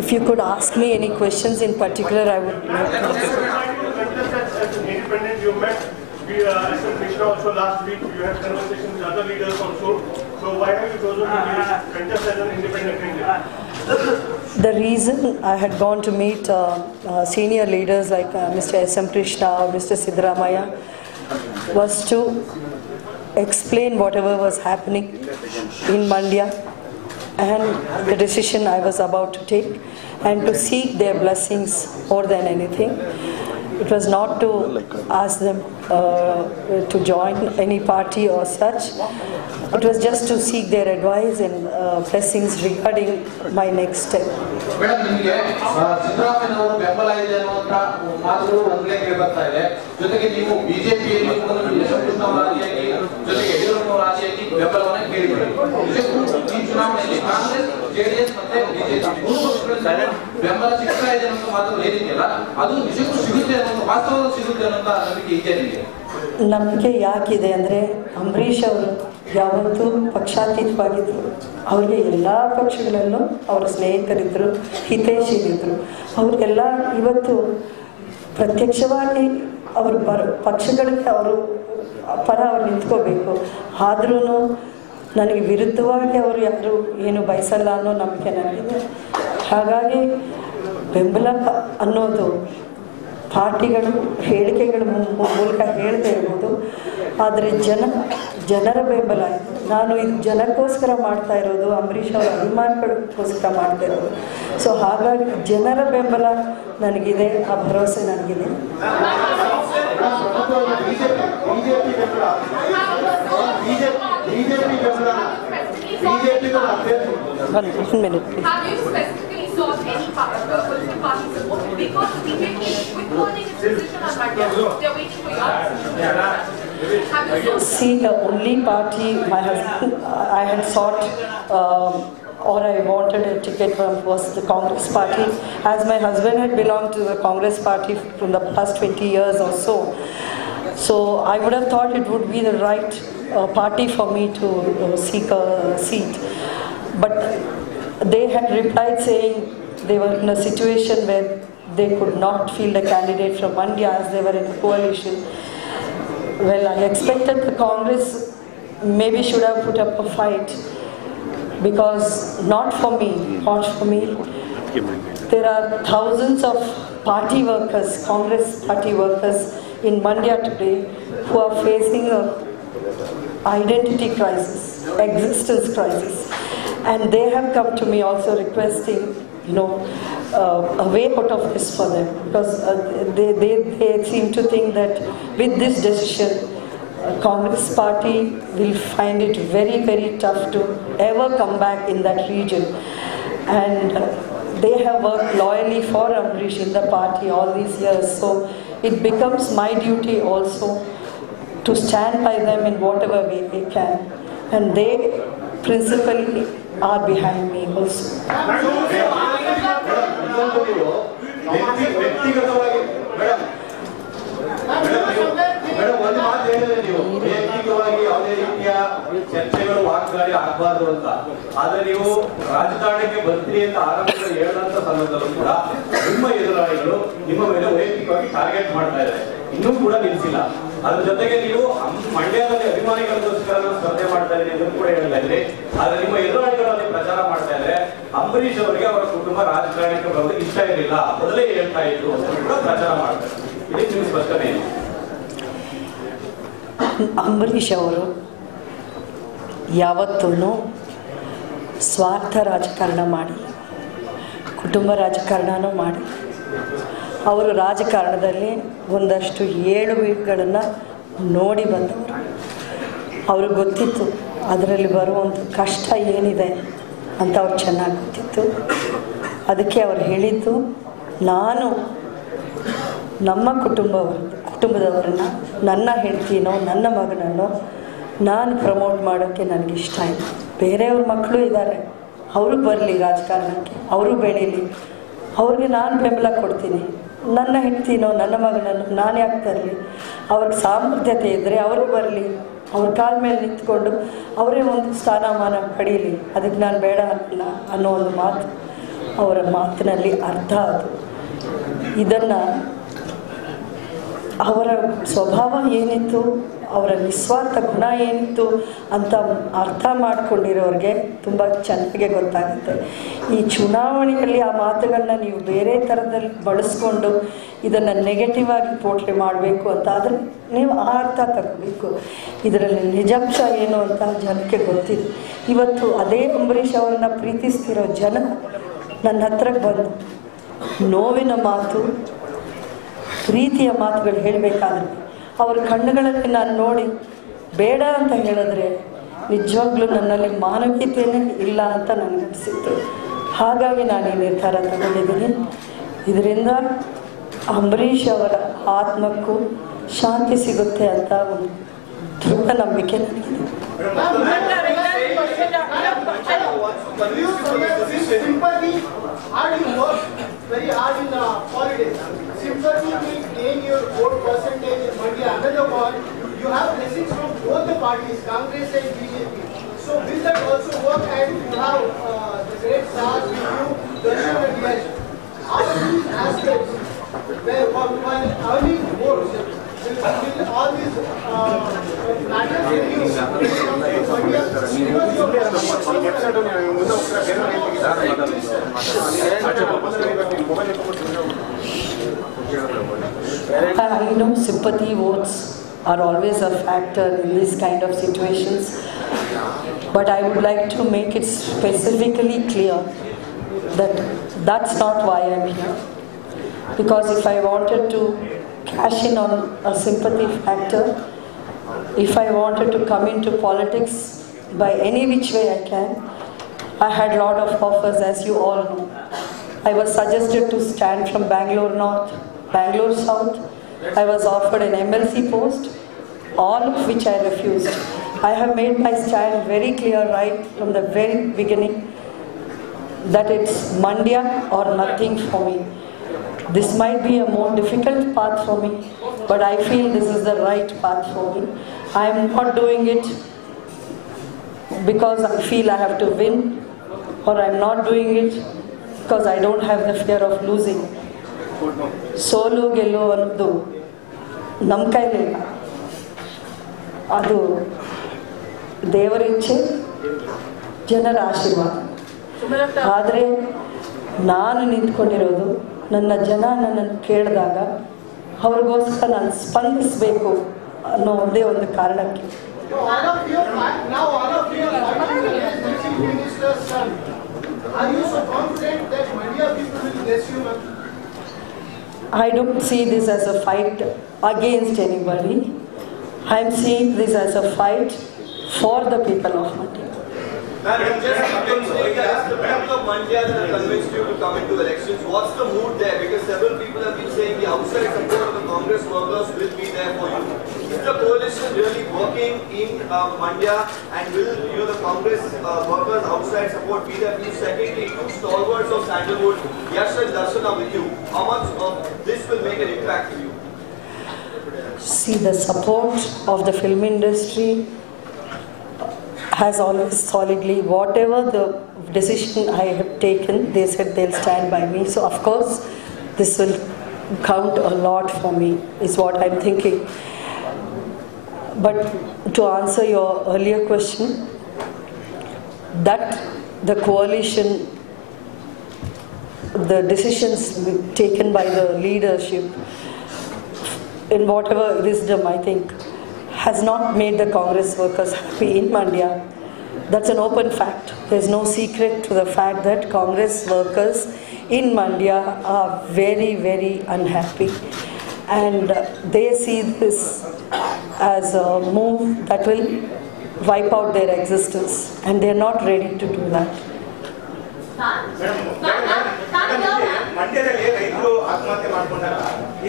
If you could ask me any questions in particular, I would like to answer. Independent, you met SM Krishna also last week. You had conversations with other leaders also. So why have you chosen to contest as an independent candidate? The reason I had gone to meet senior leaders like Mr. SM Krishna or Mr. Siddaramaiah was to explain whatever was happening in Mandya and the decision I was about to take, and to seek their blessings more than anything. It was not to ask them to join any party or such. It was just to seek their advice and blessings regarding my next step. ನಂಬಿಕೆ ಯಾಕಿದೆ ಅಂದರೆ ಅಂಬರೀಷ್ ಅವರು ಯಾವತ್ತೂ ಪಕ್ಷಾತೀತವಾಗಿದ್ದರು. ಅವರಿಗೆ ಎಲ್ಲ ಪಕ್ಷಗಳಲ್ಲೂ ಅವರ ಸ್ನೇಹಿತರಿದ್ದರು, ಹಿತೈಷಿಗಳಿದ್ದರು. ಅವರಿಗೆಲ್ಲ ಇವತ್ತು ಪ್ರತ್ಯಕ್ಷವಾಗಿ ಅವರು ಪಕ್ಷಗಳಿಗೆ ಅವರು ಪರ ಅವ್ರು ನಿಂತ್ಕೋಬೇಕು. ಆದ್ರೂ ನನಗೆ ವಿರುದ್ಧವಾಗಿ ಅವರು ಯಾರು ಏನು ಬಯಸಲ್ಲ ಅನ್ನೋ ನಂಬಿಕೆ ನನಗಿದೆ. ಹಾಗಾಗಿ ಬೆಂಬಲ ಅನ್ನೋದು ಪಾರ್ಟಿಗಳು ಹೇಳಿಕೆಗಳ ಮೂಲಕ ಹೇಳ್ತಾ ಇರ್ಬೋದು, ಆದರೆ ಜನರ ಬೆಂಬಲ. ನಾನು ಇದು ಜನಕ್ಕೋಸ್ಕರ ಮಾಡ್ತಾ ಇರೋದು, ಅಂಬರೀಷ್ ಅವರ ಅಭಿಮಾನಿಗಳಿಗೋಸ್ಕರ ಮಾಡ್ತಾ ಇರೋದು. ಸೊ ಹಾಗಾಗಿ ಜನರ ಬೆಂಬಲ ನನಗಿದೆ, ಆ ಭರವಸೆ ನನಗಿದೆ. One minute, please. Have you specifically sought any political party support? Because the BJP is withholding its position on Mandya, they're waiting for your decision. See, the only party my husband, I had sought or I wanted a ticket from was the Congress party, as my husband had belonged to the Congress party from the past 20 years or so. So I would have thought it would be the right party for me to seek a seat. But they had replied saying they were in a situation where they could not field a candidate from Mandya as they were in a coalition. Well, I expected the Congress maybe should have put up a fight, because not for me. There are thousands of party workers, Congress party workers in Mandya today who are facing a identity crisis, existence crisis. And they have come to me also requesting, a way out of this for them, because they seem to think that with this decision, Congress party will find it very, very tough to ever come back in that region. And they have worked loyally for Amrish in the party all these years. So it becomes my duty also to stand by them in whatever way they can. And they principally are behind me also. ಚರ್ಚೆಗಳು ವಾಗ್ದಾಳಿ ಆಗಬಾರ್ದು ಅಂತ, ಆದ್ರೆ ನೀವು ರಾಜಕಾರಣಕ್ಕೆ ಬರ್ತೀರಿ ಅಂತ ಆರಂಭದಲ್ಲಿ ಹೇಳಂತ ಸಂದರ್ಭದಲ್ಲೂ ಕೂಡ ನಿಮ್ಮ ಎದುರಾಳಿಗಳು ನಿಮ್ಮ ಮೇಲೆ ವೈಯಕ್ತಿಕವಾಗಿ ಟಾರ್ಗೆಟ್ ಮಾಡ್ತಾ ಇದ್ದಾರೆ, ಇನ್ನೂ ಕೂಡ ನಿಲ್ಲಿಸಿಲ್ಲ. ಅದ್ರ ಜೊತೆಗೆ ನೀವು ಮಂಡ್ಯದಲ್ಲಿ ಅಭಿಮಾನಿಗಳಿಗೋಸ್ಕರ ಸ್ಪರ್ಧೆ ಮಾಡ್ತಾ ಇದ್ದೀರಿ ಎಂದು ಕೂಡ ಹೇಳ್ತಾ ಇದ್ರಿ. ಆದ್ರೆ ನಿಮ್ಮ ಎದುರಾಳಿಗಳಲ್ಲಿ ಪ್ರಚಾರ ಮಾಡ್ತಾ ಇದ್ರೆ ಅಂಬರೀಷ್ ಅವರಿಗೆ ಅವರ ಕುಟುಂಬ ರಾಜಕಾರಣಕ್ಕೆ ಬರೋದಕ್ಕೆ ಇಷ್ಟ ಇರಲಿಲ್ಲ, ಮೊದಲೇ ಹೇಳ್ತಾ ಇದ್ರು ಅಂತ ಕೂಡ ಪ್ರಚಾರ ಮಾಡ್ತಾರೆ. ಇದಕ್ಕೆ ನಿಮ್ಮ ಸ್ಪಷ್ಟನೆ ಏನು? ಅಂಬರೀಷ್ ಅವರು ಯಾವತ್ತೂ ಸ್ವಾರ್ಥ ರಾಜಕಾರಣ ಮಾಡಿ, ಕುಟುಂಬ ರಾಜಕಾರಣನೂ ಮಾಡಿ, ಅವರು ರಾಜಕಾರಣದಲ್ಲಿ ಒಂದಷ್ಟು ಏಳುಬೀಳುಗಳನ್ನು ನೋಡಿ ಬಂದವರು. ಅವ್ರಿಗೆ ಗೊತ್ತಿತ್ತು ಅದರಲ್ಲಿ ಬರುವಂಥ ಕಷ್ಟ ಏನಿದೆ ಅಂತ ಅವ್ರಿಗೆ ಚೆನ್ನಾಗಿ ಗೊತ್ತಿತ್ತು. ಅದಕ್ಕೆ ಅವ್ರು ಹೇಳಿದ್ದು, ನಾನು ನಮ್ಮ ಕುಟುಂಬದವರನ್ನು, ನನ್ನ ಹೆಂಡತಿನೋ ನನ್ನ ಮಗನನ್ನೋ ನಾನು ಪ್ರಮೋಟ್ ಮಾಡೋಕ್ಕೆ ನನಗಿಷ್ಟ ಇಲ್ಲ. ಬೇರೆಯವ್ರ ಮಕ್ಕಳು ಇದ್ದಾರೆ, ಅವರು ಬರಲಿ ರಾಜಕಾರಣಕ್ಕೆ, ಅವರು ಬೆಳೀಲಿ, ಅವ್ರಿಗೆ ನಾನು ಬೆಂಬಲ ಕೊಡ್ತೀನಿ. ನನ್ನ ಹೆಂಡತಿನೋ ನನ್ನ ಮಗನನ್ನು ನಾನು ಯಾಕೆ ತರಲಿ? ಅವ್ರಿಗೆ ಸಾಮರ್ಥ್ಯತೆ ಇದ್ದರೆ ಅವರು ಬರಲಿ, ಅವ್ರ ಕಾಲ ಮೇಲೆ ನಿಂತ್ಕೊಂಡು ಅವರೇ ಒಂದು ಸ್ಥಾನಮಾನ ಪಡೀಲಿ, ಅದಕ್ಕೆ ನಾನು ಬೇಡ ಅನ್ನಲ್ಲ ಅನ್ನೋ ಒಂದು ಮಾತು ಅವರ ಮಾತಿನಲ್ಲಿ ಅರ್ಥ ಅದು. ಇದನ್ನು ಅವರ ಸ್ವಭಾವ ಏನಿತ್ತು, ಅವರ ನಿಸ್ವಾರ್ಥ ಗುಣ ಏನಿತ್ತು ಅಂತ ಅರ್ಥ ಮಾಡ್ಕೊಂಡಿರೋರಿಗೆ ತುಂಬ ಚೆನ್ನಾಗಿ ಗೊತ್ತಾಗುತ್ತೆ. ಈ ಚುನಾವಣೆಯಲ್ಲಿ ಆ ಮಾತುಗಳನ್ನ ನೀವು ಬೇರೆ ಥರದಲ್ಲಿ ಬಳಸ್ಕೊಂಡು ಇದನ್ನು ನೆಗೆಟಿವ್ ಆಗಿ ಪೋಟ್ರೆ ಮಾಡಬೇಕು ಅಂತ ಆದರೆ ನೀವು ಆ ಅರ್ಥ ತಗೋಬೇಕು. ಇದರಲ್ಲಿ ನಿಜಾಂಶ ಏನು ಅಂತ ಜನಕ್ಕೆ ಗೊತ್ತಿದೆ. ಇವತ್ತು ಅದೇ ಅಂಬರೀಷ್ ಅವರನ್ನ ಪ್ರೀತಿಸ್ತಿರೋ ಜನ ನನ್ನ ಹತ್ರಕ್ಕೆ ಬಂದು ನೋವಿನ ಮಾತು, ಪ್ರೀತಿಯ ಮಾತುಗಳು ಹೇಳಬೇಕಾದ್ರೆ ಅವ್ರ ಕಣ್ಣುಗಳಲ್ಲಿ ನಾನು ನೋಡಿ ಬೇಡ ಅಂತ ಹೇಳಿದ್ರೆ ನಿಜವಾಗ್ಲೂ ನನ್ನಲ್ಲಿ ಮಾನವೀಯತೆಯೇ ಇಲ್ಲ ಅಂತ ನನಗನ್ನಿಸಿತ್ತು. ಹಾಗಾಗಿ ನಾನು ಈ ನಿರ್ಧಾರ ತಗೊಂಡಿದ್ದೀನಿ. ಇದರಿಂದ ಅಂಬರೀಷ್ ಅವರ ಆತ್ಮಕ್ಕೂ ಶಾಂತಿ ಸಿಗುತ್ತೆ ಅಂತ ಒಂದು ದೃಢ ನಂಬಿಕೆ ನನಗಿದೆ. Very hard in politics. Sympathy will gain your vote percentage in Mandya. Another one, you have blessings from both the parties, Congress and BJP. So will that also work? And you have the great stars with you, Darshan and Yash. All of these aspects, where while earning votes, will all these matters in you Mandya? I know sympathy votes are always a factor in these kind of situations, but I would like to make it specifically clear that that's not why I'm here. Because if I wanted to cash in on a sympathy factor, if I wanted to come into politics by any which way I can, I had a lot of offers, as you all know. I was suggested to stand from Bangalore North, Bangalore South. I was offered an MLC post, all of which I refused. I have made my stand very clear right from the very beginning that it's Mandya or nothing for me. This might be a more difficult path for me, but I feel this is the right path for me. I am not doing it because I feel I have to win, or I am not doing it because I don't have the fear of losing. ಸೋಲು ಗೆಲ್ಲು ಅನ್ನೋದು ನಮ್ಮ ಕೈಲಿಲ್ಲ, ಅದು ದೇವರ ಇಚ್ಛೆ, ಜನರ ಆಶೀರ್ವಾದ. ಆದರೆ ನಾನು ನಿಂತ್ಕೊಂಡಿರೋದು ನನ್ನ ಜನ ನನ್ನನ್ನು ಕೇಳಿದಾಗ ಅವ್ರಿಗೋಸ್ಕರ ನಾನು ಸ್ಪಂದಿಸಬೇಕು ಅನ್ನೋ ಒಂದೇ ಒಂದು ಕಾರಣಕ್ಕೆ. Are you so confident that Mandya people will bless you? I don't see this as a fight against anybody. I am seeing this as a fight for the people of Mandya. Mandya that have convinced you to come into elections. What's the mood there? Because several people have been saying the outside support of the Congress workers will be there for you. Is the coalition really working in Mandya, and will the Congress workers outside support be there? Please, secondly, two stalwarts of Sandalwood, Yash and Darshan are with you. How much of this will make an impact to you? See, the support of the film industry has always solidly, whatever the decision I have taken, they said they'll stand by me. So of course, this will count a lot for me, is what I'm thinking. But to answer your earlier question, that the coalition, the decisions taken by the leadership, in whatever wisdom, I think, has not made the Congress workers happy in Mandya. That's an open fact. There's no secret to the fact that Congress workers in Mandya are very, very unhappy. And they see this as a move that will wipe out their existence. And they're not ready to do that. ಮಂಡ್ಯದಲ್ಲಿ ರೈತರು ಆತ್ಮಹತ್ಯೆ ಮಾಡ್ಕೊಂಡಾಗ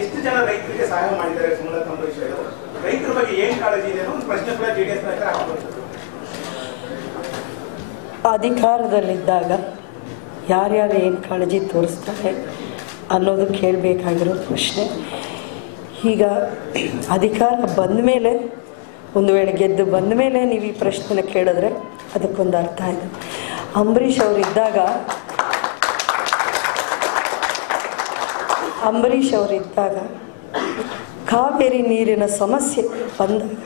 ಎಷ್ಟು ಜನ ರೈತರಿಗೆ ಸಹಾಯ ಮಾಡಿದ್ದಾರೆ ಸುಮಲತಾ ಅಂಬರೀಶ್ ಅವರು? ರೈತರ ಬಗ್ಗೆ ಏನು ಕಾಳಜಿ ಇದೆ ಅನ್ನೋ ಒಂದು ಪ್ರಶ್ನೆ ಕೂಡ ಜೆಡಿಎಸ್ ನಾಯಕರು ಹಾಕ್ತಾರೆ. ಅಧಿಕಾರದಲ್ಲಿದ್ದಾಗ ಯಾರ್ಯಾರು ಏನು ಕಾಳಜಿ ತೋರಿಸ್ತಾರೆ ಅನ್ನೋದು ಕೇಳಬೇಕಾಗಿರೋ ಪ್ರಶ್ನೆ. ಈಗ ಅಧಿಕಾರ ಬಂದ ಮೇಲೆ ಒಂದು ವೇಳೆ ಗೆದ್ದು ಬಂದ ಮೇಲೆ ನೀವು ಈ ಪ್ರಶ್ನೆನ ಕೇಳಿದ್ರೆ ಅದಕ್ಕೊಂದು ಅರ್ಥ ಇದೆ. ಅಂಬರೀಷ್ ಅವರಿದ್ದಾಗ ಕಾವೇರಿ ನೀರಿನ ಸಮಸ್ಯೆ ಬಂದಾಗ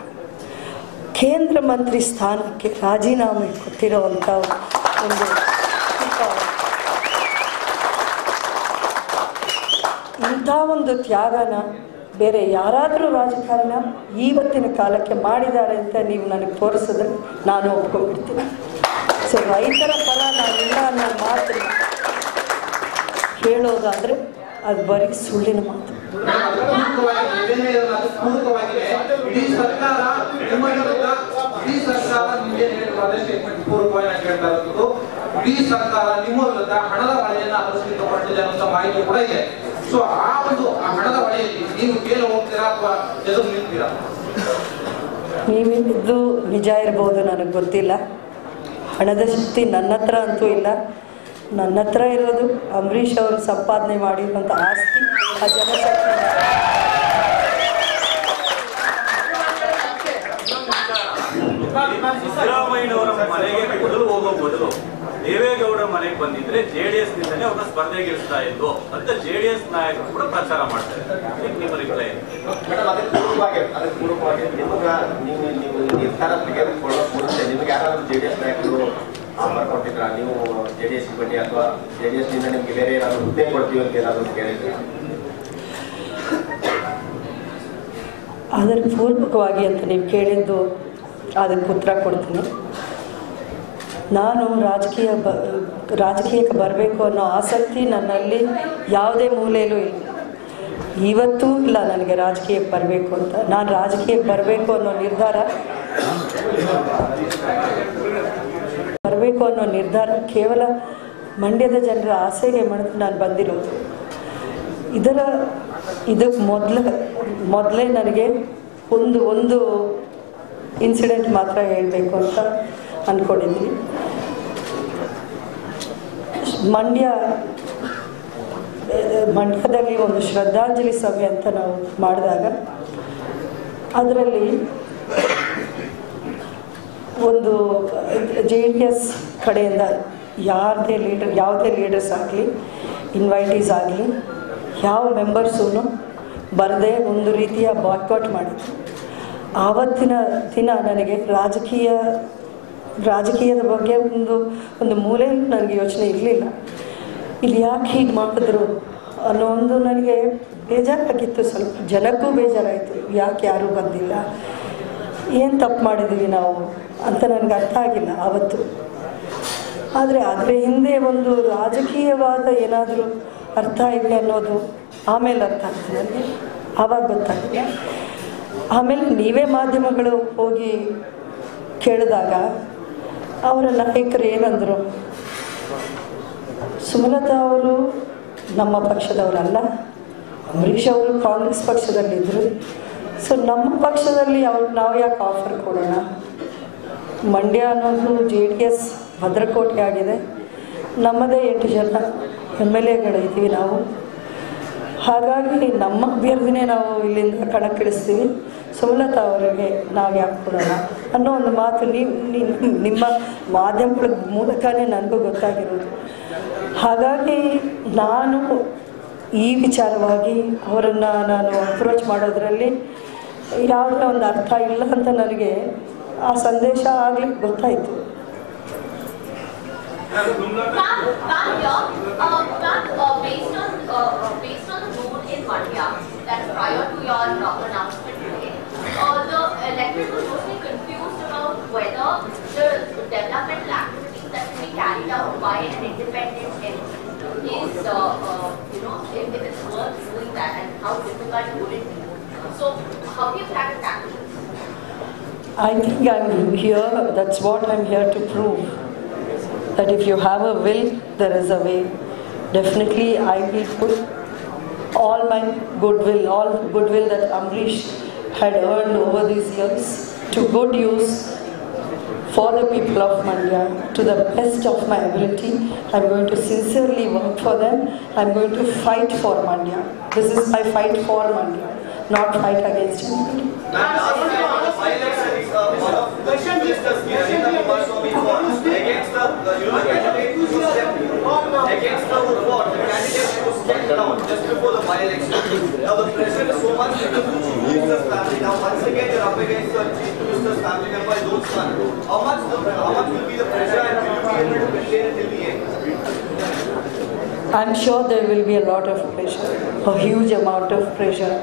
ಕೇಂದ್ರ ಮಂತ್ರಿ ಸ್ಥಾನಕ್ಕೆ ರಾಜೀನಾಮೆ ಕೊಟ್ಟಿರುವಂಥ ಒಂದು ಇಂಥ ಒಂದು ತ್ಯಾಗನ ಬೇರೆ ಯಾರಾದರೂ ರಾಜಕಾರಣ ಇವತ್ತಿನ ಕಾಲಕ್ಕೆ ಮಾಡಿದ್ದಾರೆ ಅಂತ ನೀವು ನನಗೆ ತೋರಿಸಿದ್ರೆ ನಾನು ಒಪ್ಕೊಂಡ್ಬಿಡ್ತೀನಿ. ಸೊ ರೈತರ ಪರ ನಾನಿಲ್ಲ ಅನ್ನೋ ಮಾತು ಹೇಳೋದಾದರೆ ಅದು ಬರೀ ಸುಳ್ಳಿನ ಮಾತು. ಇಡೀ ಸರ್ಕಾರ ನಿಮ್ಮ ವಿರುದ್ಧ ಹಣದ ಹೊಳೆಯನ್ನು ಅನುಷ್ಠಿತಪಟ್ಟಿದೆ ಅನ್ನೋ ಮಾಹಿತಿ ಕೂಡ ಇದೆ. ಸೊ ಆ ಹಣದ ಹೊಳೆಯಲ್ಲಿ ನೀವು ಏನು ಹೋಗ್ತೀರಾ ಅಥವಾ ಎದುರು ನಿಲ್ತೀರಾ? ನೀವಿದ್ದು ನಿಜ ಇರ್ಬೋದು, ನನಗೆ ಗೊತ್ತಿಲ್ಲ. ಹಣದ ಶಕ್ತಿ ನನ್ನ ಹತ್ರ ಅಂತೂ ಇಲ್ಲ. ನನ್ನ ಹತ್ರ ಇರೋದು ಅಂಬರೀಷ್ ಅವರು ಸಂಪಾದನೆ ಮಾಡಿರುವಂಥ ಆಸ್ತಿ, ಆ ಜನಶಕ್ತಿ. ಸಿದ್ದರಾಮಯ್ಯನವರ ಮನೆಗೆ ಮೊದಲು ಹೋಗೋ ಬದಲು ದೇವೇಗೌಡರ ಮನೆಗೆ ಬಂದಿದ್ರೆ JDS ನಿಂದಲೇ ಅವ್ರನ್ನ ಸ್ಪರ್ಧೆಗಿಳಿಸ್ತಾ ಇತ್ತು ಅಂತ JDS ನಾಯಕರು ಕೂಡ ಪ್ರಚಾರ ಮಾಡ್ತಾರೆ. ನಿಮ್ಮ ರಿಪ್ಲೈ? ಮೇಡಮ್, ಅದಕ್ಕೆ ಪೂರ್ವಕವಾಗಿ ನೀವು ನಿರ್ಧಾರ ತೆಗೆದುಕೊಳ್ಳೋಕೆ ನಿಮಗೆ ಯಾರಾದರೂ JDS ನಾಯಕರು ಆಫರ್ ಕೊಟ್ಟಿದ್ರಾ? ನೀವು JDS ಬನ್ನಿ ಅಥವಾ JDS ನಿಂದ ನಿಮಗೆ ಬೇರೆ ಏನಾದರೂ ಹುದ್ದೆ ಕೊಡ್ತೀವಿ ಅಂತ ಏನಾದರೂ ಕೇಳಿದ್ದೀರಾ? ಅದರ ಪೂರ್ವಕವಾಗಿ ಅಂತ ನೀವು ಕೇಳಿದ್ದು ಅದಕ್ಕೆ ಉತ್ತರ ಕೊಡ್ತೀನಿ. ನಾನು ರಾಜಕೀಯಕ್ಕೆ ಬರಬೇಕು ಅನ್ನೋ ಆಸಕ್ತಿ ನನ್ನಲ್ಲಿ ಯಾವುದೇ ಮೂಲೆಯಲ್ಲೂ ಇಲ್ಲ. ಇವತ್ತೂ ಇಲ್ಲ ನನಗೆ ರಾಜಕೀಯಕ್ಕೆ ಬರಬೇಕು ಅಂತ. ನಾನು ರಾಜಕೀಯಕ್ಕೆ ಬರಬೇಕು ಅನ್ನೋ ನಿರ್ಧಾರ ಕೇವಲ ಮಂಡ್ಯದ ಜನರ ಆಸೆಗೆ ಮಾಡಿದ್ರೆ ನಾನು ಬಂದಿರೋದು. ಇದಕ್ಕೆ ಮೊದಲೇ ನನಗೆ ಒಂದು ಇನ್ಸಿಡೆಂಟ್ ಮಾತ್ರ ಹೇಳಬೇಕು ಅಂತ ಅಂದ್ಕೊಂಡಿದ್ವಿ. ಮಂಡ್ಯದಲ್ಲಿ ಒಂದು ಶ್ರದ್ಧಾಂಜಲಿ ಸಭೆ ಅಂತ ನಾವು ಮಾಡಿದಾಗ ಅದರಲ್ಲಿ ಒಂದು JDS ಕಡೆಯಿಂದ ಯಾವುದೇ ಲೀಡರ್ಸ್ ಆಗಲಿ, ಇನ್ವೈಟೀಸ್ ಆಗಲಿ, ಯಾವ ಮೆಂಬರ್ಸೂ ಬರದೆ ಒಂದು ರೀತಿಯ ಬಾಯ್ಕಾಟ್ ಮಾಡಿದ್ರು. ಆವತ್ತಿನ ದಿನ ನನಗೆ ರಾಜಕೀಯದ ಬಗ್ಗೆ ಒಂದು ಮೂಲೆಯಲ್ಲಿ ನನಗೆ ಯೋಚನೆ ಇರಲಿಲ್ಲ. ಇಲ್ಲಿ ಯಾಕೆ ಹೀಗೆ ಮಾಡಿದ್ರು ಅನ್ನೋ ಒಂದು ನನಗೆ ಬೇಜಾರಾಗಿತ್ತು. ಸ್ವಲ್ಪ ಜನಕ್ಕೂ ಬೇಜಾರಾಯಿತು, ಯಾಕೆ ಯಾರೂ ಬಂದಿಲ್ಲ, ಏನು ತಪ್ಪು ಮಾಡಿದ್ವಿ ನಾವು ಅಂತ ನನಗೆ ಅರ್ಥ ಆಗಿಲ್ಲ ಆವತ್ತು. ಆದರೆ ಅದರ ಹಿಂದೆ ಒಂದು ರಾಜಕೀಯವಾದ ಏನಾದರೂ ಅರ್ಥ ಇದೆ ಅನ್ನೋದು ಆಮೇಲೆ ಅರ್ಥ ಆಗ್ತದೆ ನನಗೆ, ಆವಾಗ ಗೊತ್ತಾಗಿಲ್ಲ. ಆಮೇಲೆ ನೀವೇ ಮಾಧ್ಯಮಗಳು ಹೋಗಿ ಕೇಳಿದಾಗ ಅವರ ನಾಯಕರು ಏನಂದರು, ಸುಮಲತಾ ಅವರು ನಮ್ಮ ಪಕ್ಷದವರಲ್ಲ, ಅಂಬರೀಷ್ ಅವರು ಕಾಂಗ್ರೆಸ್ ಪಕ್ಷದಲ್ಲಿದ್ದರು. ಸೊ ನಮ್ಮ ಪಕ್ಷದಲ್ಲಿ ನಾವು ಯಾಕೆ ಆಫರ್ ಕೊಡೋಣ? ಮಂಡ್ಯ ಅನ್ನೋದು JDS ಭದ್ರಕೋಟೆ ಆಗಿದೆ. ನಮ್ಮದೇ 8 ಜನ MLAಗಳಿದ್ದೀವಿ ನಾವು. ಹಾಗಾಗಿ ನಮ್ಮ ಅಭ್ಯರ್ಥಿನೇ ನಾವು ಇಲ್ಲಿಂದ ಕಣಕ್ಕಿಳಿಸ್ತೀವಿ, ಸುಮಲತಾ ಅವರಿಗೆ ನಾವು ಯಾಕೆ ಕೊಡೋಣ ಅನ್ನೋ ಒಂದು ಮಾತು ನಿಮ್ಮ ಮಾಧ್ಯಮಗಳ ಮೂಲಕನೇ ನನಗೂ ಗೊತ್ತಾಗಿರೋದು. ಹಾಗಾಗಿ ನಾನು ಈ ವಿಚಾರವಾಗಿ ಅವರನ್ನು ನಾನು ಅಪ್ರೋಚ್ ಮಾಡೋದ್ರಲ್ಲಿ ಯಾವುದೇ ಒಂದು ಅರ್ಥ ಇಲ್ಲ ಅಂತ ನನಗೆ ಆ ಸಂದೇಶ ಆಗಲಿಕ್ಕೆ ಗೊತ್ತಾಯಿತು. Based on the mood in Mandya, that prior to your announcement today, the electorate was mostly confused about whether the developmental activities that can be carried out by an independent entity is, if it's worth doing that, and how difficult would it be? So, how do you plan to tackle this? I think I'm here, that's what I'm here to prove. That if you have a will, there is a way. Definitely I will put all my goodwill that Amrish had earned over these years to good use for the people of Mandya to the best of my ability. I'm going to sincerely work for them. I'm going to fight for Mandya. This is my fight for Mandya, not fight against anybody. Against the candidate who stepped down just before the by-election. Now the pressure is so much because the Chief Minister's family. Now once again you're up against the Chief Minister's family member, his own son. How much will be the pressure, and will you be able to maintain it till the end? I'm sure there will be a lot of pressure, a huge amount of pressure.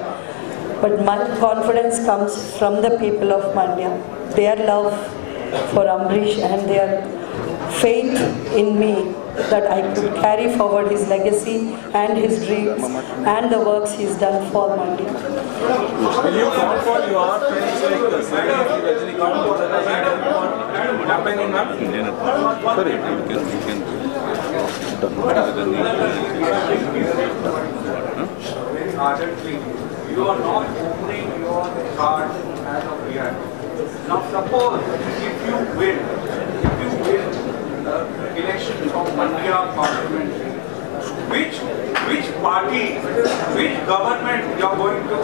But my confidence comes from the people of Mandya. Their love for Ambrish and their faith in me that I could carry forward his legacy and his dreams and the works he's done for Mandya. Will you comfort your friends like Rajinikanth campaigning, ma'am? Sorry, you can. Very ardently, you are not opening your cards as of yet. Now suppose if you win the elections of Mandya Parliament, which party, which government you are going to,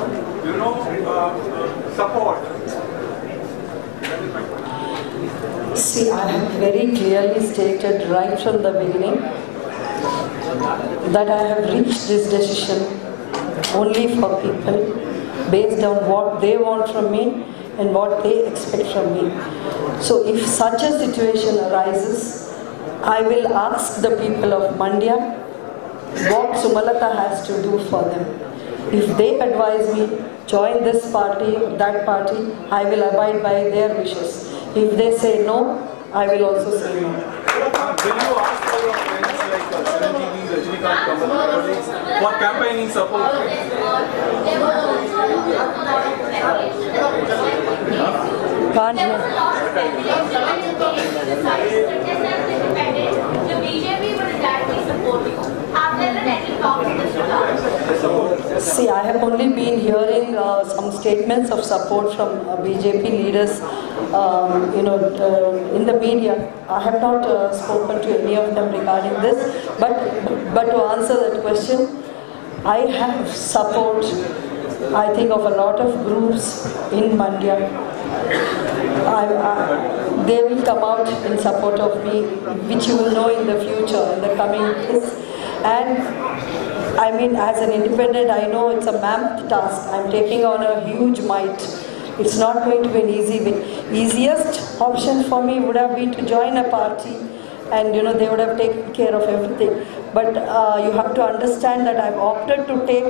support? See, I have very clearly stated right from the beginning that I have reached this decision only for people based on what they want from me and what they expect from me. So if such a situation arises, I will ask the people of Mandya what Sumalata has to do for them. If they advise me, join this party, that party, I will abide by their wishes. If they say no, I will also say no. Will you ask for your friends like Chiranjeevi, Rajinikanth, colleagues for campaigning support? Can't hear. The BJP will directly support you. Have there been any talks in this regard? See, I have only been hearing some statements of support from BJP leaders, in the media. I have not spoken to any of them regarding this. But to answer that question, I have support, I think, of a lot of groups in Mandya. They will come out in support of me, which you will know in the future, in the coming days. And I mean, as an independent, I know it's a mammoth task. I'm taking on a huge might. It's not going to be an easy win. Easiest option for me would have been to join a party, and they would have taken care of everything. But you have to understand that I've opted to take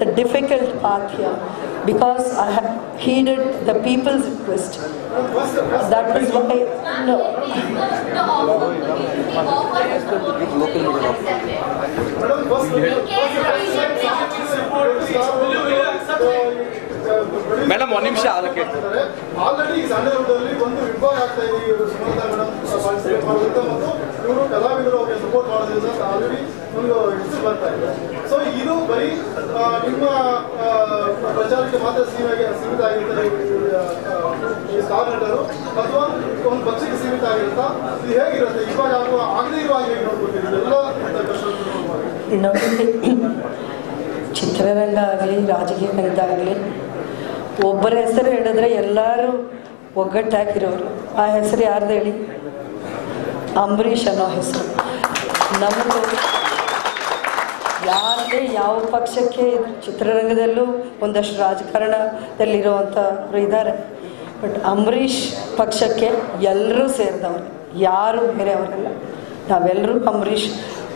the difficult path here because I have heeded the people's request. That is why The offer to support you accepted. Madam, one ನಿಮಿಷ ಆಗಕ್ಕೆ already ಈ ಸಂದರ್ಭದಲ್ಲಿ ಒಂದು ವಿಭಾಗ ಆಗ್ತಾ ಇದೆ. ಇವರು Sumalatha madam participate ಮಾಡೋದ್ರಿಂದ ಮತ್ತು ಇವರು ಕಲಾವಿದರು ಅವರಿಗೆ ಸಪೋರ್ಟ್ ಮಾಡೋದ್ರಿಂದ ಆಲ್ರೆಡಿ ಒಂದು ಹೆಸರು ಬರ್ತಾ ಇದೆ. ಸೊ ಇದು ಬರೀ ನಿಮ್ಮ ಪ್ರಚಾರಕ್ಕೆ ಮಾತ್ರ ಸೀಮಿತ ಆಗಿರ್ತಾರೆ ಈ ಸ್ಟಾರ್ ನಟರು, ಅಥವಾ ಒಂದು ಪಕ್ಷಕ್ಕೆ ಸೀಮಿತ ಆಗಿರುತ್ತಾ? ಇದು ಹೇಗಿರುತ್ತೆ ಇವಾಗ ಆಗದೇ ಇರುವಾಗ ಹೇಗೆ ನೋಡ್ಕೊತೀವಿ ಇದೆಲ್ಲ ನೋಡಿ, ಚಿತ್ರರಂಗ ಆಗಲಿ ರಾಜಕೀಯ ರಂಗ ಆಗಲಿ ಒಬ್ಬರ ಹೆಸರು ಹೇಳಿದ್ರೆ ಎಲ್ಲರೂ ಒಗ್ಗಟ್ಟಾಕಿರೋರು. ಆ ಹೆಸರು ಯಾರ್ದು ಹೇಳಿ? ಅಂಬರೀಷ್ ಅನ್ನೋ ಹೆಸರು. ನಮ್ಮದು ಯಾರಿಗೆ ಯಾವ ಪಕ್ಷಕ್ಕೆ ಚಿತ್ರರಂಗದಲ್ಲೂ ಒಂದಷ್ಟು ರಾಜಕಾರಣದಲ್ಲಿರುವಂಥವ್ರು ಇದ್ದಾರೆ. ಬಟ್ ಅಂಬರೀಷ್ ಪಕ್ಷಕ್ಕೆ ಎಲ್ಲರೂ ಸೇರಿದವರು, ಯಾರು ಬೇರೆ ಅವರಲ್ಲ. ನಾವೆಲ್ಲರೂ ಅಂಬರೀಷ್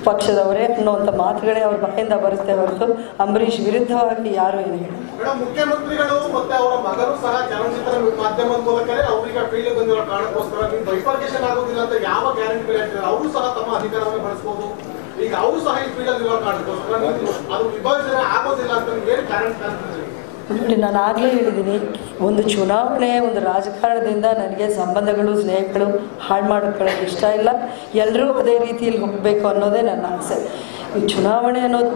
ಪಕ್ಷದವರೇ ಅನ್ನುವಂಥ ಮಾತುಗಳೇ ಅವ್ರ ಬಾಯಿಂದ ಬರುತ್ತೆ ಹೊರತು ಅಂಬರೀಷ್ ವಿರುದ್ಧವಾಗಿ ಯಾರು ಏನು ಹೇಳಿ. ಮುಖ್ಯಮಂತ್ರಿಗಳು ಮತ್ತೆ ಅವರ ಮಗನು ಸಹ ಚಲನಚಿತ್ರ ಮಾಧ್ಯಮದ ಮೂಲಕವೇ ಅವರಿಗೆ ಫೀಲ್ಡ್ ಬಂದಿರೋ ಕಾರಣಕ್ಕೋಸ್ಕರ ನೀವು ಬೈಫರ್ಕೇಶನ್ ಆಗೋದಿಲ್ಲ ಅಂತ ಯಾವ ಗ್ಯಾರಂಟಿಗಳು ಹೇಳ್ತಿದ್ದಾರೆ? ಅವರು ಸಹ ತಮ್ಮ ಅಧಿಕಾರವನ್ನು ಬಳಸಬಹುದು. ಈಗ ಅವರು ಸಹ ಈ ಫೀಲ್ಡ್ ಇರೋ ಕಾರಣಕ್ಕೋಸ್ಕರ ಅದು ವಿಭಜನೆ ಆಗೋದಿಲ್ಲ ಅಂತ ಏನು ಗ್ಯಾರಂಟಿ ಕಾಣ್ತಿದ್ದೀರಿ? ನೋಡಿ, ನಾನು ಆಗಲೇ ಹೇಳಿದ್ದೀನಿ, ಒಂದು ಚುನಾವಣೆ, ಒಂದು ರಾಜಕಾರಣದಿಂದ ನನಗೆ ಸಂಬಂಧಗಳು, ಸ್ನೇಹಿತರು ಹಾಳು ಮಾಡ್ಕೊಳ್ಳೋಕೆ ಇಷ್ಟ ಇಲ್ಲ. ಎಲ್ಲರೂ ಅದೇ ರೀತಿಯಲ್ಲಿ ಹೋಗಬೇಕು ಅನ್ನೋದೇ ನನ್ನ ಆಸೆ. ಈ ಚುನಾವಣೆ ಅನ್ನೋದು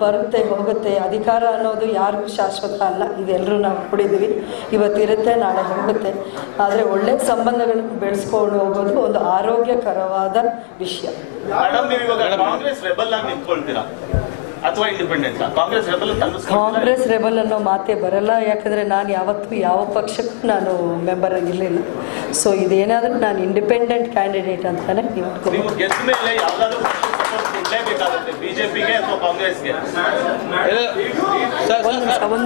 ಬರುತ್ತೆ ಹೋಗುತ್ತೆ. ಅಧಿಕಾರ ಅನ್ನೋದು ಯಾರಿಗೂ ಶಾಶ್ವತ ಅಲ್ಲ. ಇದೆಲ್ಲರೂ ನಾವು ಕುಡಿದ್ವಿ, ಇವತ್ತಿರುತ್ತೆ, ನಾಳೆ ಹೋಗುತ್ತೆ. ಆದರೆ ಒಳ್ಳೆಯ ಸಂಬಂಧಗಳನ್ನು ಬೆಳೆಸ್ಕೊಂಡು ಹೋಗೋದು ಒಂದು ಆರೋಗ್ಯಕರವಾದ ವಿಷಯ. ಮೇಡಮ್, ನೀವು ಇವಾಗ ಕಾಂಗ್ರೆಸ್ ರೆಬಲ್ ಆಗಿ ನಿಂತ್ಕೊಳ್ತೀರಾ? ಅಥವಾ independent? Congress rebel Congress rebel ಅನ್ನೋ ಮಾತೇ ಬರಲ್ಲ, ಯಾಕಂದರೆ ನಾನು ಯಾವತ್ತೂ ಯಾವ ಪಕ್ಷಕ್ಕೂ ನಾನು ಮೆಂಬರ್ ಆಗಿರಲಿಲ್ಲ. ಸೊ ಇದೇನಾದರೂ ನಾನು ಇಂಡಿಪೆಂಡೆಂಟ್ ಕ್ಯಾಂಡಿಡೇಟ್ ಅಂತಾನೆ ನೀವು ಗೆದ್ದ ಮೇಲೆ ಯಾವುದಾದ್ರೂ ಸಪೋರ್ಟ್ ಕೊಡಲೇಬೇಕಾಗುತ್ತೆ, ಬಿಜೆಪಿಗೆ ಅಥವಾ ಕಾಂಗ್ರೆಸ್ಗೆ? ಒಂದು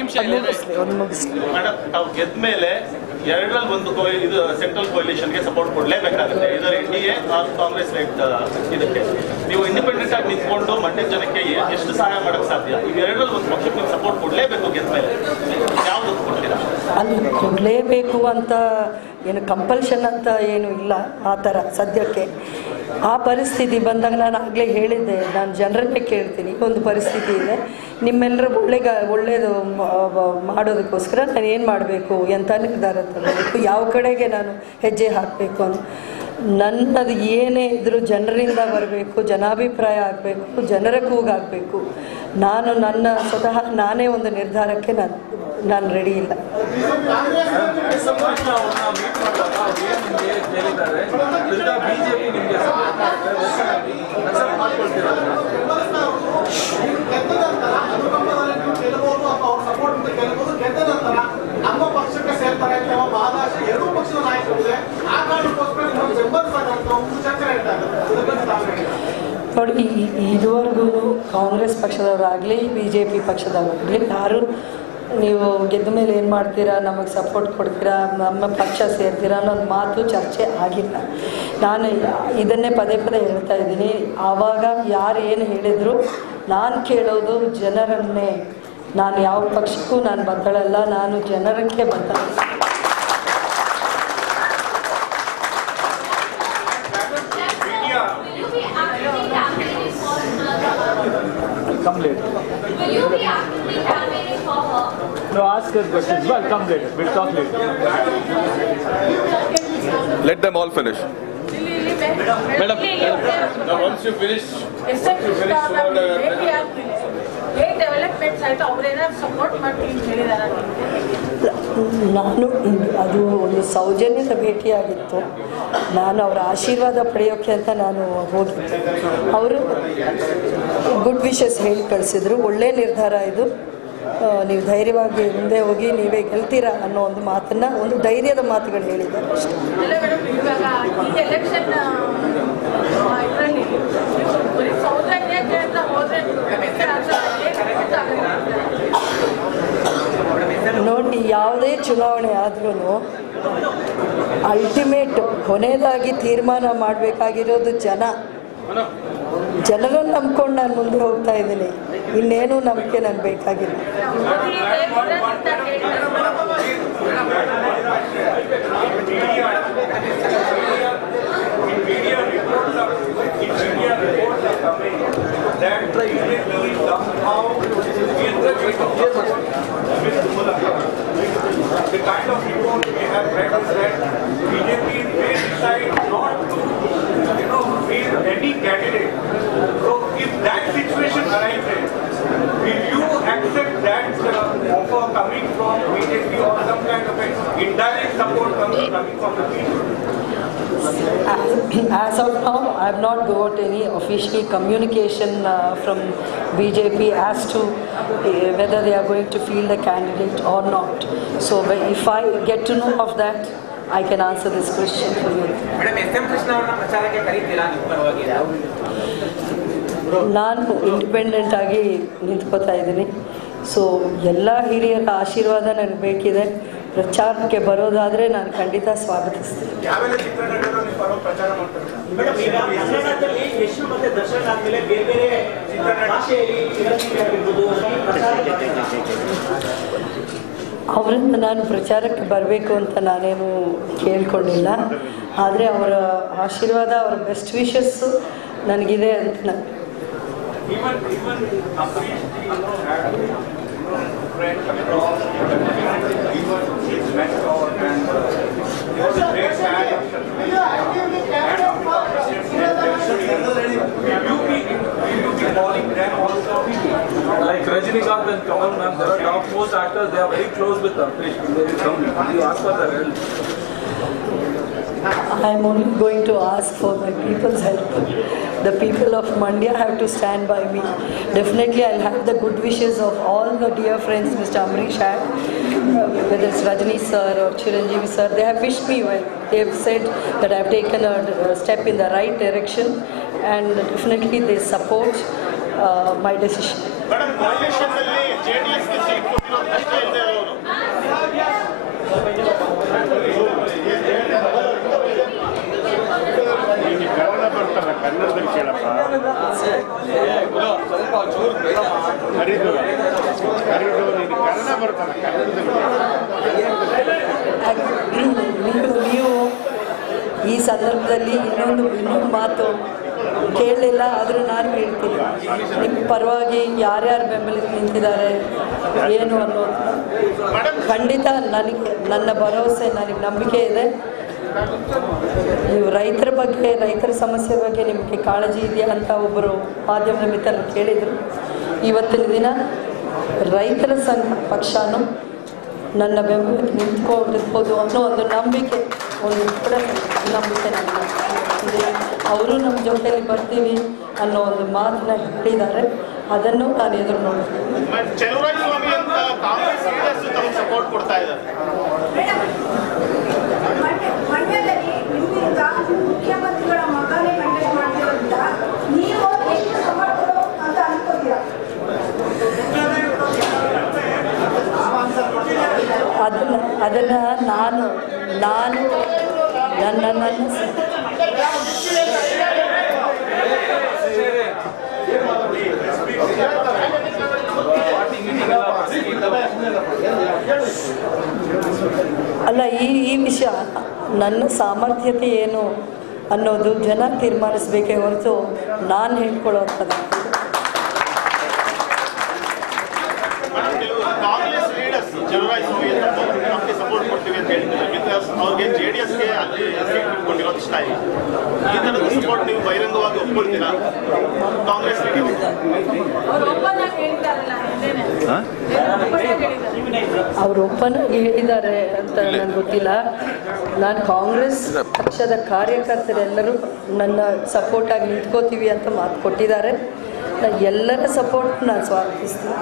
ನಿಮಿಷ ಮೇಡಮ್, ತಾವು ಗೆದ್ದ ಮೇಲೆ ಎರಡರಲ್ಲಿ ಒಂದು ಇದು ಸೆಂಟ್ರಲ್ ಕೋಲಿಷನ್ಗೆ ಸಪೋರ್ಟ್ ಕೊಡಲೇಬೇಕಾಗುತ್ತೆ, ಇದರ NDA ಕಾಂಗ್ರೆಸ್ ಇದಕ್ಕೆ. ನೀವು ಇಂಡಿಪೆಂಡೆಂಟ್ ಆಗಿ ನಿಂತ್ಕೊಂಡು ಮಂಡ್ಯ ಜನಕ್ಕೆ ಎಷ್ಟು ಸಹಾಯ ಮಾಡೋಕ್ಕೆ ಸಾಧ್ಯ? ಇವೆರಡರಲ್ಲಿ ಒಂದು ಪಕ್ಷಕ್ಕೆ ನೀವು ಸಪೋರ್ಟ್ ಕೊಡಲೇಬೇಕು ಗೆದ್ದ ಮೇಲೆ, ಯಾವುದು ಕೊಡ್ತೀರಾ? ಅಲ್ಲಿ ಕೊಡಲೇಬೇಕು ಅಂತ ಏನು ಕಂಪಲ್ಷನ್ ಅಂತ ಏನು ಇಲ್ಲ ಆ ಥರ ಸದ್ಯಕ್ಕೆ. ಆ ಪರಿಸ್ಥಿತಿ ಬಂದಾಗ ನಾನು ಆಗಲೇ ಹೇಳಿದ್ದೆ, ನಾನು ಜನರನ್ನೇ ಕೇಳ್ತೀನಿ, ಒಂದು ಪರಿಸ್ಥಿತಿ ಇದೆ, ನಿಮ್ಮೆಲ್ಲರೂ ಒಳ್ಳೆಯದು ಮಾಡೋದಕ್ಕೋಸ್ಕರ ನಾನು ಏನು ಮಾಡಬೇಕು, ಎಂಥ ನಿರ್ಧಾರ ತಗೋಬೇಕು, ಯಾವ ಕಡೆಗೆ ನಾನು ಹೆಜ್ಜೆ ಹಾಕಬೇಕು ಅಂತ. ನನ್ನದು ಏನೇ ಇದ್ದರೂ ಜನರಿಂದ ಬರಬೇಕು, ಜನಾಭಿಪ್ರಾಯ ಆಗಬೇಕು, ಜನರ ಕೂಗಾಗಬೇಕು. ನಾನು ಸ್ವತಃ ನಾನೇ ಒಂದು ನಿರ್ಧಾರಕ್ಕೆ ನಾನು ರೆಡಿ ಇಲ್ಲ. ನಮ್ಮ ಪಕ್ಷಕ್ಕೆ ಸೇರ್ತಾರೆ ಅಂತ ಮಹಾರಾಷ್ಟ್ರ ಎರಡೂ ಪಕ್ಷದ ನಾಯಕರಿದೆ. ಆ ಕಾರಣಕ್ಕೋಸ್ಕರ ನೋಡಿ, ಇದುವರೆಗೂ ಕಾಂಗ್ರೆಸ್ ಪಕ್ಷದವರಾಗಲಿ BJP ಪಕ್ಷದವರಾಗಲಿ ಯಾರು ನೀವು ಗೆದ್ದ ಮೇಲೆ ಏನು ಮಾಡ್ತೀರಾ, ನಮಗೆ ಸಪೋರ್ಟ್ ಕೊಡ್ತೀರಾ, ನಮ್ಮ ಪಕ್ಷ ಸೇರ್ತೀರಾ ಅನ್ನೋದು ಮಾತು ಚರ್ಚೆ ಆಗಿಲ್ಲ. ನಾನು ಇದನ್ನೇ ಪದೇ ಪದೇ ಹೇಳ್ತಾ ಇದ್ದೀನಿ. ಆವಾಗ ಯಾರು ಏನು ಹೇಳಿದ್ರು ನಾನು ಕೇಳೋದು ಜನರನ್ನೇ. ನಾನು ಯಾವ ಪಕ್ಷಕ್ಕೂ ನಾನು ಬದ್ದಳಲ್ಲ, ನಾನು ಜನರಕ್ಕೆ ಬದ್ದಳ. No, ask her questions. Well, come later. We'll talk later. Let them all finish. Madam, now once you finish, developments ಆಯಿತು, ಅವರೇನಾದ್ರು ಸಪೋರ್ಟ್ ಮಾಡ್ತೀನಿ ಹೇಳಿದಾರ? ನಾನು ಅದು ಒಂದು ಸೌಜನ್ಯದ ಭೇಟಿಯಾಗಿತ್ತು. ನಾನು ಅವರ ಆಶೀರ್ವಾದ ಪಡೆಯೋಕ್ಕೆ ಅಂತ ನಾನು ಹೋಗಿದ್ದೆ. ಅವರು ಗುಡ್ ವಿಶಸ್ ಹೇಳಿ ಕಳಿಸಿದ್ರು. ಒಳ್ಳೆಯ ನಿರ್ಧಾರ ಇದು, ನೀವು ಧೈರ್ಯವಾಗಿ ಮುಂದೆ ಹೋಗಿ ನೀವೇ ಗೆಲ್ತೀರಾ ಅನ್ನೋ ಒಂದು ಮಾತನ್ನು, ಒಂದು ಧೈರ್ಯದ ಮಾತುಗಳು ಹೇಳಿದ್ದಾರೆ ಅಷ್ಟೇ. ಅಲ್ಲ ಮೇಡಮ್, ಇವಾಗ ಈ ಎಲೆಕ್ಷನ್ ಇದರಲ್ಲಿ ಸೌಜನ್ಯಕ್ಕೆ ಅಂತ ಹೋದರೆ ನೋಡಿ, ಯಾವುದೇ ಚುನಾವಣೆ ಆದ್ರೂ ಅಲ್ಟಿಮೇಟ್ ಕೊನೆಯದಾಗಿ ತೀರ್ಮಾನ ಮಾಡಬೇಕಾಗಿರೋದು ಜನರನ್ನು ನಂಬ್ಕೊಂಡು ನಾನು ಮುಂದೆ ಹೋಗ್ತಾ ಇದ್ದೀನಿ. ಇನ್ನೇನು ನಂಬಿಕೆ ನನಗೆ ಬೇಕಾಗಿಲ್ಲ. The kind of report we have read is that BJP may decide not to, field any candidate. So if that situation arises, will you accept that offer coming from BJP or some kind of indirect support coming from the people? As of now, I have not got any official communication from BJP as to whether they are going to field a candidate or not. So if I get to know of that, I can answer this question for you. ನಾನು independent ಆಗಿ ನಿಂತ್ಕೋತಾ ಇದ್ದೀನಿ. So ಎಲ್ಲ ಹಿರಿಯರ ಆಶೀರ್ವಾದ ನನಗೆ ಬೇಕಿದೆ. ಪ್ರಚಾರಕ್ಕೆ ಬರೋದಾದರೆ ನಾನು ಖಂಡಿತ ಸ್ವಾಗತಿಸ್ತೀನಿ. ಅವರಿಂದ ನಾನು ಪ್ರಚಾರಕ್ಕೆ ಬರಬೇಕು ಅಂತ ನಾನೇನು ಕೇಳ್ಕೊಂಡಿಲ್ಲ. ಆದರೆ ಅವರ ಆಶೀರ್ವಾದ, ಅವರ ಬೆಸ್ಟ್ ವಿಶಸ್ಸು ನನಗಿದೆ ಅಂತ ನಾನು Like Rajinikanth and Kamal ma'am, they are top most actors. They are very close with Amrish. You ask for their help. I'm only going to ask for my people's help. The people of Mandya have to stand by me. Definitely I'll have the good wishes of all the dear friends Mr. Amrish had, whether it's Rajni sir or Chiranjeevi sir. They have wished me well. They have said that I have taken a step in the right direction, and definitely they support my decision. Madam, coalition alli JDS ಗೆ seat ಕೊಟ್ಟಿರೋ ಕಷ್ಟ ಇದೆ ಅವರು. ಕನ್ನಡದಲ್ಲಿ ಕೇಳಪ್ಪ. ಕನ್ನಡ ಬರ್ತಲ್ಲ ನೀವು ಈ ಸಂದರ್ಭದಲ್ಲಿ ಇನ್ನೊಂದು ಮಾತು ಕೇಳಲಿಲ್ಲ, ಆದರೂ ನಾನು ಹೇಳ್ತೀನಿ. ನಿಮ್ಮ ಪರವಾಗಿ ಯಾರ್ಯಾರು ಬೆಂಬಲಕ್ಕೆ ನಿಂತಿದ್ದಾರೆ ಏನು ಅನ್ನೋದು ಖಂಡಿತ ನನ್ನ ಭರವಸೆ, ನನಗೆ ನಂಬಿಕೆ ಇದೆ. ನೀವು ರೈತರ ಬಗ್ಗೆ, ರೈತರ ಸಮಸ್ಯೆ ಬಗ್ಗೆ ನಿಮಗೆ ಕಾಳಜಿ ಇದೆಯಾ ಅಂತ ಒಬ್ಬರು ಮಾಧ್ಯಮದ ಮಿತ್ರರು ಕೇಳಿದರು. ಇವತ್ತಿನ ದಿನ ರೈತರ ಸಂಘ ಪಕ್ಷನೂ ನನ್ನ ಬೆಂಬಲಕ್ಕೆ ನಿಂತ್ಕೊಂಡಿರ್ಬೋದು ಅನ್ನೋ ಒಂದು ನಂಬಿಕೆ, ಒಂದು ಕೂಡ ನಂಬಿಕೆ ನನಗೆ. ಅವರು ನಮ್ಮ ಜೊತೆಯಲ್ಲಿ ಬರ್ತೀವಿ ಅನ್ನೋ ಒಂದು ಮಾತನ್ನ ಹೇಳಿದ್ದಾರೆ. ಅದನ್ನು ನಾನು ಎದುರು ನೋಡ್ತೀನಿ. ಚಲುವರಾಯಸ್ವಾಮಿ ಅಂತ ಕಾಂಗ್ರೆಸ್ ಲೀಡರ್ಸ್ ತಮಗೆ ಸಪೋರ್ಟ್ ಕೊಡ್ತಾ ಇದ್ದಾರೆ. ಮಂಡ್ಯದಲ್ಲಿ ನಿಮ್ಮಿಂದ ಮುಖ್ಯಮಂತ್ರಿಗಳ ಮಗನೇ ಕಂಟೆಸ್ಟ್ ಮಾಡ್ತಿರೋದ್ರಿಂದ ನೀವು ಎಷ್ಟು ಸಮರ್ಥರು ಅಂತ ಅನ್ಕೋತೀರಾ? ಅದನ್ನು ನಾನು ಅಲ್ಲ, ಈ ವಿಷಯ ನನ್ನ ಸಾಮರ್ಥ್ಯತೆ ಏನು ಅನ್ನೋದು ಜನ ತೀರ್ಮಾನಿಸಬೇಕೇ ಹೊರತು ನಾನು ಹೇಳ್ಕೊಳ್ಳೋವಂಥದ್ದು. ಕಾಂಗ್ರೆಸ್ ಲೀಡರ್ಸ್ ಚಲುವರಾಯಸ್ವಾಮಿ ನಮಗೆ ಸಪೋರ್ಟ್ ಕೊಡ್ತೀವಿ ಅಂತ ಹೇಳ್ತಿದ್ದಾರೆ. ಬಿಕಾಸ್ ಅವ್ರಿಗೆ JDSಗೆ ಅಲ್ಲಿ ಸೀಟ್ ಇಟ್ಕೊಂಡಿರೋದು ಇಷ್ಟ ಇಲ್ಲ. ಈ ಥರದ ಸಪೋರ್ಟ್ ನೀವು ಬಹಿರಂಗವಾಗಿ ಒಪ್ಕೊಳ್ತೀರಾ ಕಾಂಗ್ರೆಸ್ ಲೀಡರ್ಸ್? ಅವರು ಒಪ್ಪನಾಗಿ ಹೇಳಿದ್ದಾರೆ ಅಂತ ನನಗೆ ಗೊತ್ತಿಲ್ಲ. ನಾನು ಕಾಂಗ್ರೆಸ್ ಪಕ್ಷದ ಕಾರ್ಯಕರ್ತರೆಲ್ಲರೂ ನನ್ನ ಸಪೋರ್ಟಾಗಿ ನಿಂತ್ಕೋತೀವಿ ಅಂತ ಮಾತು ಕೊಟ್ಟಿದ್ದಾರೆ. ಎಲ್ಲರ ಸಪೋರ್ಟ್ ನಾನು ಸ್ವಾಗತಿಸ್ತೀನಿ.